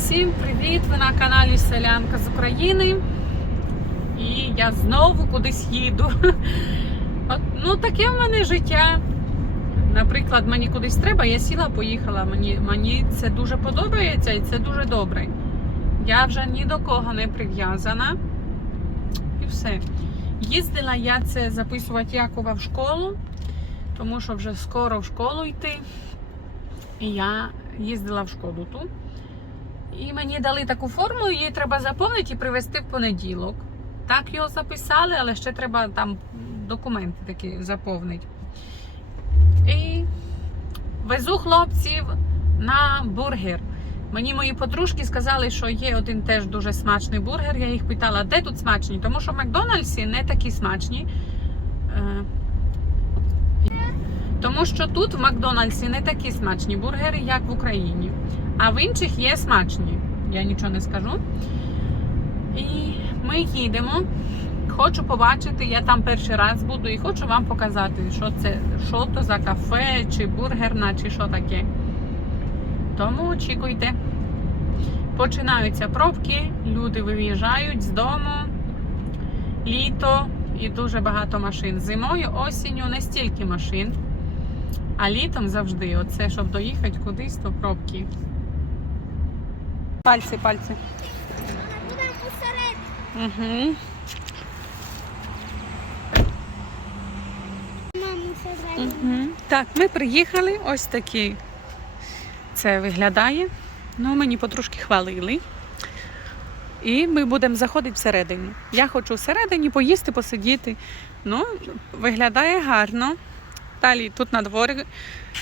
Всім привіт! Ви на каналі Селянка з України. І я знову кудись їду. От, ну, таке в мене життя. Наприклад, мені кудись треба, я сіла, поїхала. Мені, мені це дуже подобається і це дуже добре. Я вже ні до кого не прив'язана. І все. Їздила я це записувати Якова в школу, тому що вже скоро в школу йти. І я їздила в школу тут. І мені дали таку формулу, її треба заповнити і привезти в понеділок. Так його записали, але ще треба там документи такі заповнити. І везу хлопців на бургер. Мені мої подружки сказали, що є один теж дуже смачний бургер. Я їх питала, де тут смачні? Тому що в Макдональдсі не такі смачні. Е, Тому що тут в Макдональдсі не такі смачні бургери, як в Україні. А в інших є смачні. Я нічого не скажу. І ми їдемо. Хочу побачити, я там перший раз буду і хочу вам показати, що це, що то за кафе, чи бургерна, чи що таке. Тому очікуйте. Починаються пробки, люди виїжджають з дому, літо і дуже багато машин. Зимою, осінню не стільки машин. А літом завжди, оце, щоб доїхати кудись, то пробки. Пальці, пальці. Будемо посеред. Угу. Угу. Так, ми приїхали. Ось такі це виглядає. Ну, мені потрошки хвалили. І ми будемо заходити всередині. Я хочу всередині поїсти, посидіти. Ну, виглядає гарно. Далі тут на дворі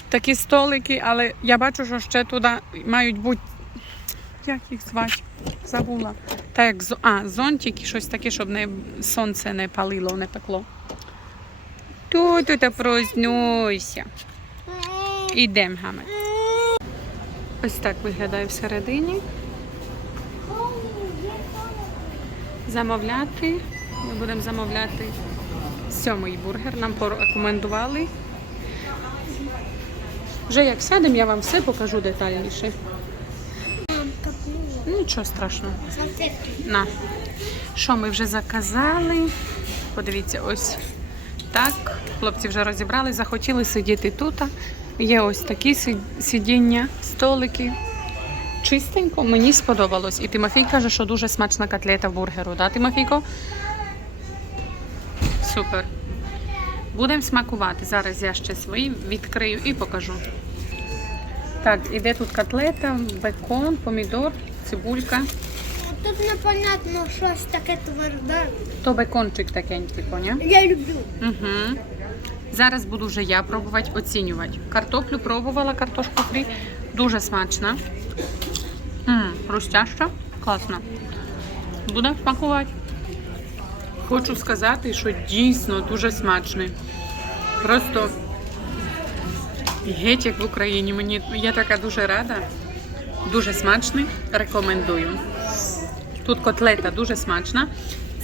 такі столики, але я бачу, що ще туди мають бути. Як їх звати? Забула. Так як а, зонтики, щось таке, щоб не, сонце не палило, не пекло. Тут тут проснуйся. Ідемо, гаме. Ось так виглядає всередині. Замовляти. Ми будемо замовляти сьомий бургер. Нам порекомендували. Вже як сядемо, я вам все покажу детальніше. Нічого страшного. На. Що ми вже заказали? Подивіться, ось так. Хлопці вже розібрали, захотіли сидіти тут. Є ось такі сидіння, столики. Чистенько, мені сподобалось. І Тимофій каже, що дуже смачна котлета в бургеру. Да, Тимофійко? Супер. Будемо смакувати. Зараз я ще свої відкрию і покажу. Так, іде тут котлета, бекон, помідор, цибулька. Тут непонятно щось таке тверде. То бекончик такенький, поняв? Я люблю. Угу. Зараз буду вже я пробувати, оцінювати. Картоплю пробувала, картошку фрі. Дуже смачна. М, хрустяща, класно. Будемо смакувати. Хочу сказати, що дійсно дуже смачний. Просто геть як в Україні. Мені я така дуже рада. Дуже смачний. Рекомендую. Тут котлета дуже смачна.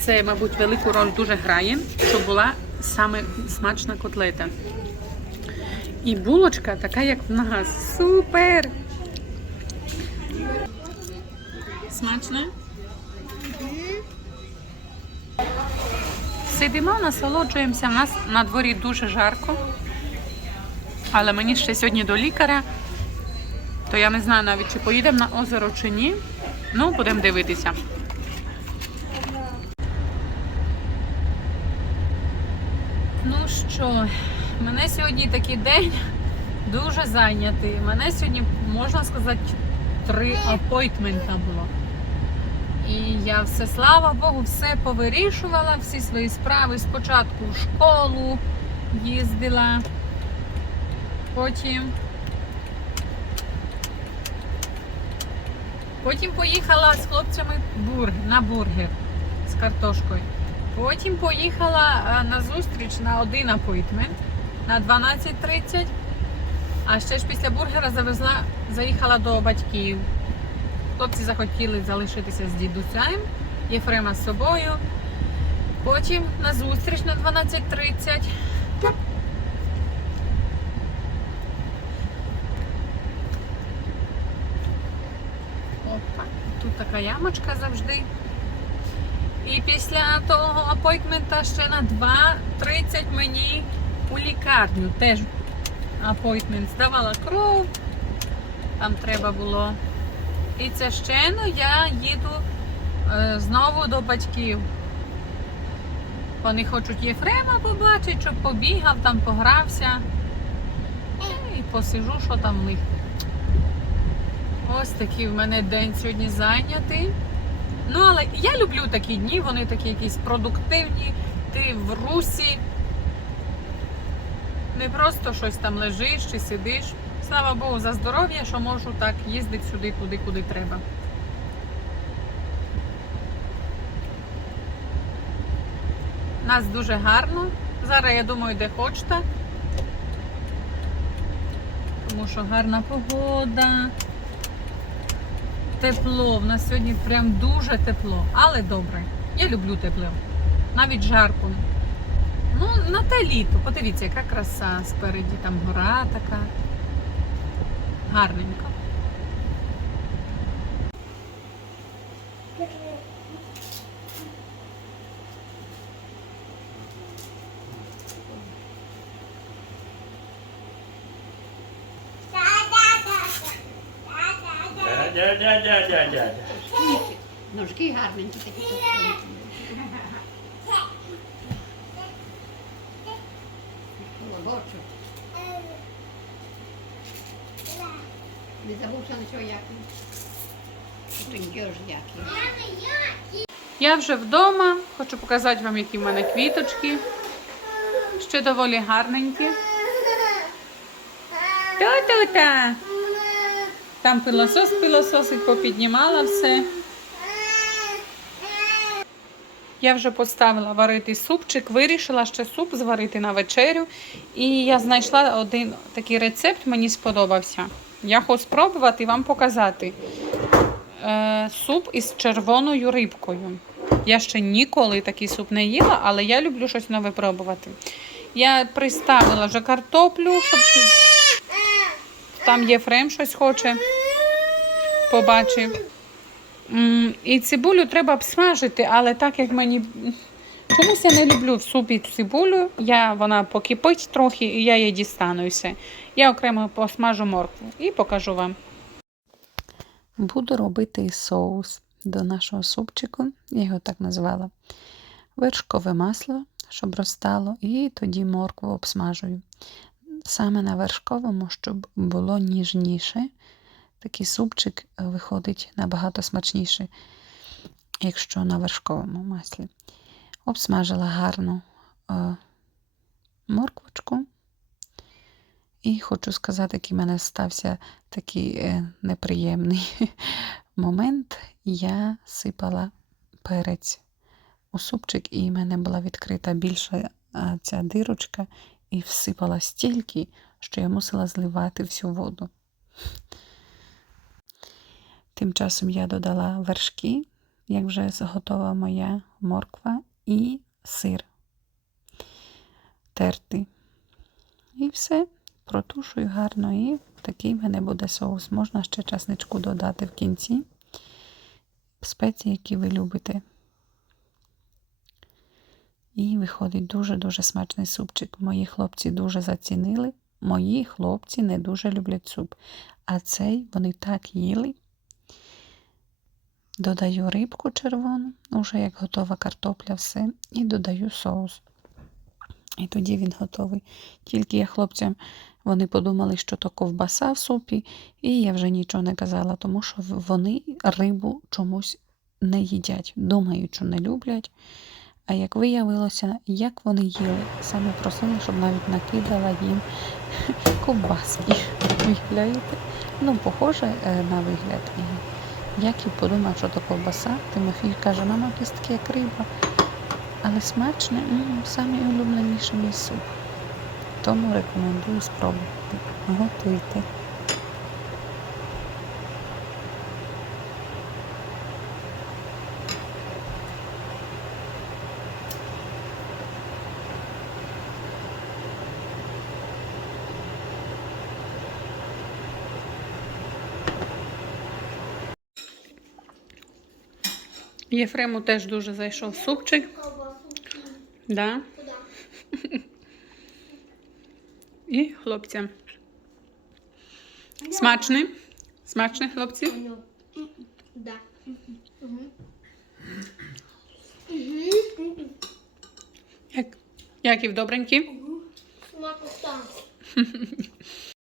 Це, мабуть, велику роль дуже грає, щоб була саме смачна котлета. І булочка така, як в нас. Супер! Смачна? Сидимо, насолоджуємося. У нас на дворі дуже жарко. Але мені ще сьогодні до лікаря, то я не знаю навіть, чи поїдемо на озеро чи ні. Ну, будемо дивитися. Ну що, мене сьогодні такий день дуже зайнятий. Мене сьогодні, можна сказати, три апойтмента було. І я все, слава Богу, все повирішувала, всі свої справи. Спочатку в школу їздила, потім. Потім поїхала з хлопцями на бургер з картошкою. Потім поїхала на зустріч на один апойтмент на 12.30. А ще ж після бургера завезла, заїхала до батьків. Хлопці захотіли залишитися з дідусем, Єфрема з собою. Потім на зустріч на 12.30. От Так, Тут така ямочка завжди. І після того апойтмента ще на 2.30 мені у лікарню теж апойтмент. Здавала кров, там треба було. І це ще ну, я їду е, знову до батьків. Вони хочуть Єфрема побачити, щоб побігав, там погрався. І посижу, що там в них. Ось такий в мене день сьогодні зайнятий. Ну, але я люблю такі дні, вони такі якісь продуктивні, ти в русі. Не просто щось там лежиш чи сидиш. Слава Богу, за здоров'я, що можу так їздити сюди, туди, куди треба. Нас дуже гарно. Зараз я думаю, де хочете. Тому що гарна погода. Тепло. В нас сьогодні прям дуже тепло, але добре. Я люблю тепло. Навіть жарко. Ну, на те літо. Подивіться, яка краса спереді, там гора така. Гарненько. Да, да, да, да, да. Ножки гарненькі такі. товстенькі. Колобочок. Не забувся нічого ж який. Я вже вдома. Хочу показати вам, які в мене квіточки. Ще доволі гарненькі. Ту-тута! Там пилосос пилососить, попіднімала все. Я вже поставила варити супчик, вирішила ще суп зварити на вечерю. І я знайшла один такий рецепт, мені сподобався. Я хочу спробувати вам показати. Е, суп із червоною рибкою. Я ще ніколи такий суп не їла, але я люблю щось нове пробувати. Я приставила вже картоплю, щоб там Єфрем щось хоче. Побачив. І цибулю треба обсмажити, але так як мені. Чомусь я не люблю в супі цибулю, я, вона покипить трохи і я її дістану і все. Я окремо посмажу моркву і покажу вам. Буду робити соус до нашого супчику, я його так назвала. Вершкове масло, щоб розтало, і тоді моркву обсмажую. Саме на вершковому, щоб було ніжніше. Такий супчик е, виходить набагато смачніше, якщо на вершковому маслі. Обсмажила гарно е, морквочку. І хочу сказати, який в мене стався такий е, неприємний момент. Я сипала перець у супчик, і в мене була відкрита більша ця дирочка, і всипала стільки, що я мусила зливати всю воду. Тим часом я додала вершки, як вже готова моя морква, і сир тертий. І все, протушую гарно, і такий в мене буде соус. Можна ще часничку додати в кінці. Спеції, які ви любите. І виходить дуже-дуже смачний супчик. Мої хлопці дуже зацінили. Мої хлопці не дуже люблять суп. А цей вони так їли. Додаю рибку червону, уже як готова картопля, все, і додаю соус. І тоді він готовий. Тільки я хлопцям вони подумали, що то ковбаса в супі, і я вже нічого не казала, тому що вони рибу чомусь не їдять. Думають, що не люблять. А як виявилося, як вони їли, саме просили, щоб навіть накидала їм ковбаски. Уявляєте? Ну, похоже е, на вигляд. Яків подумав, що то ковбаса. Тимофій каже, мама кістки як риба. Але смачне, м, самий улюбленіший мій суп. Тому рекомендую спробувати. Готуйте. Єфрему теж дуже зайшов супчик. Да. І хлопцям. Смачний? Смачний, хлопці? Да. Як? Яків добренький? Смаку там.